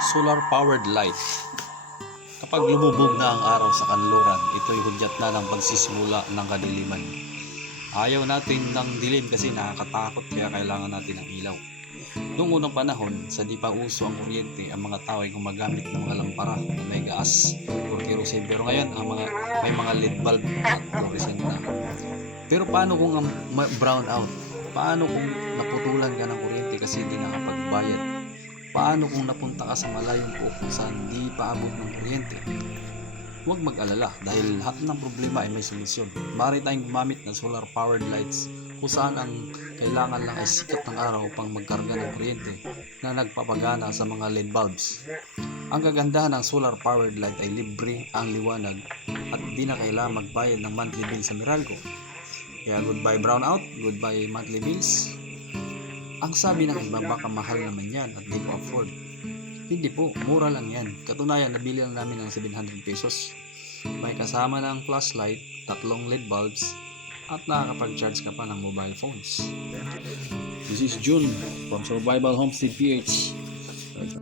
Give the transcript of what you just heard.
Solar-powered light. Kapag lumubog na ang araw sa kanluran, ito'y hudyat na ng pagsisimula ng kadiliman. Ayaw natin ng dilim kasi nakakatakot, kaya kailangan natin ng ilaw. Noong unang panahon, sa di pa uso ang kuryente, ang mga tao ay gumagamit ng mga lampara na may gas o kerosene. Pero ngayon, may mga LED bulb at fluorescent na. Pero paano kung brown out? Paano kung naputulan ka ng kuryente kasi hindi nakapagbayad? Paano kung napunta ka sa malayong pook kung saan di pa abot ng kuryente? Huwag mag-alala dahil lahat ng problema ay may solusyon. Maaari tayong gumamit ng solar-powered lights kung saan ang kailangan lang ay sikat ng araw upang magkarga ng kuryente na nagpapagana sa mga LED bulbs. Ang kagandahan ng solar-powered light ay libre ang liwanag at di na kailangan magbayad ng monthly bill sa Meralco. Kaya goodbye brownout, goodbye monthly bills. Ang sabi ng iba, baka mahal naman yan at di ko afford. Hindi po, mura lang yan. Katunayan, nabili lang namin ng 700 pesos. May kasama ng flashlight, 3 LED bulbs, at nakakapag-charge ka pa ng mobile phones. This is June from Survival Homestead PH.